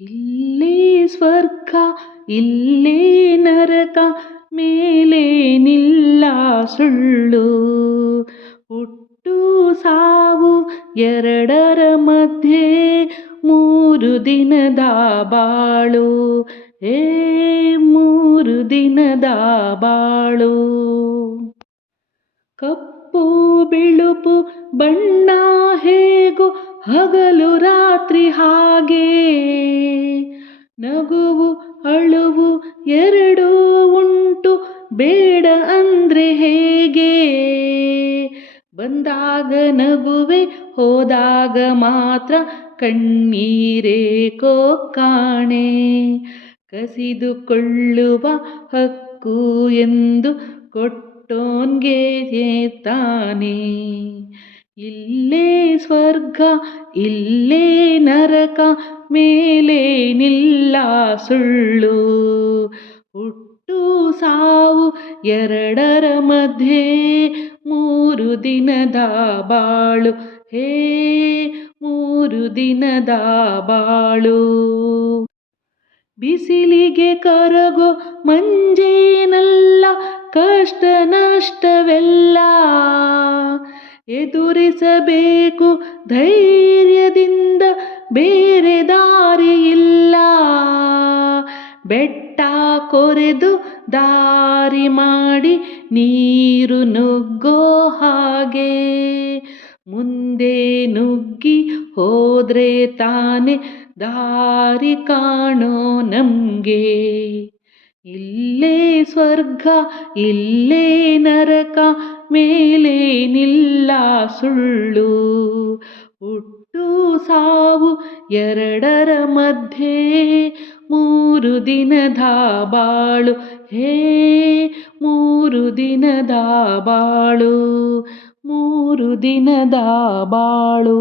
ಇಲ್ಲೇ ಸ್ವರ್ಗ ಇಲ್ಲೇ ನರಕ ಮೇಲೇನಿಲ್ಲ ಸುಳ್ಳು. ಹುಟ್ಟು ಸಾವು ಎರಡರ ಮಧ್ಯೆ 3 ದಿನದ ಬಾಳು. 3 ದಿನದ ಬಾಳು. ಕಪ್ಪು ಬಿಳುಪು ಬಣ್ಣ ಹೇಗೋ ಹಗಲು ರಾತ್ರಿ ಹಾಗೆ. ನಗುವು ಅಳುವು ಎರಡೂ ಉಂಟು ಬೇಡ ಅಂದ್ರೆ ಹೇಗೆ. ಬಂದಾಗ ನಗುವೆ ಹೋದಾಗ ಮಾತ್ರ ಕಣ್ಣೀರೇಕೋ ಕಾಣೆ. ಕಸಿದುಕೊಳ್ಳುವ ಹಕ್ಕು ಎಂದು ಕೊಟ್ಟೋನ್ಗೆ ತಾನೆ. ಇಲ್ಲೇ ಸ್ವರ್ಗ ಇಲ್ಲೇ ನರಕ ಮೇಲೇನಿಲ್ಲ ಸುಳ್ಳು. ಹುಟ್ಟು ಸಾವು ಎರಡರ ಮಧ್ಯೆ 3 ದಿನದ ಬಾಳು. 3 ದಿನದ ಬಾಳು. ಬಿಸಿಲಿಗೆ ಕರಗೋ ಮಂಜೇನಲ್ಲ ಕಷ್ಟ ನಷ್ಟವೆಲ್ಲ. ಎದುರಿಸಬೇಕು ಧೈರ್ಯದಿಂದ ಬೇರೆ ದಾರಿ ಇಲ್ಲ. ಬೆಟ್ಟ ಕೊರೆದು ದಾರಿ ಮಾಡಿ ನೀರು ನುಗ್ಗೋ ಹಾಗೆ. ಮುಂದೆ ನುಗ್ಗಿ ಹೋದ್ರೆ ತಾನೆ ದಾರಿ ಕಾಣೋ ನಮ್ಗೆ. ಇಲ್ಲೇ ಸ್ವರ್ಗ ಇಲ್ಲೇ ನರಕ ಮೇಲೇನಿಲ್ಲ ಸುಳ್ಳು. ಹುಟ್ಟು ಸಾವು ಎರಡರ ಮಧ್ಯೆ 3 ದಿನದ ಬಾಳು. 3 ದಿನದ ಬಾಳು. 3 ದಿನದ ಬಾಳು.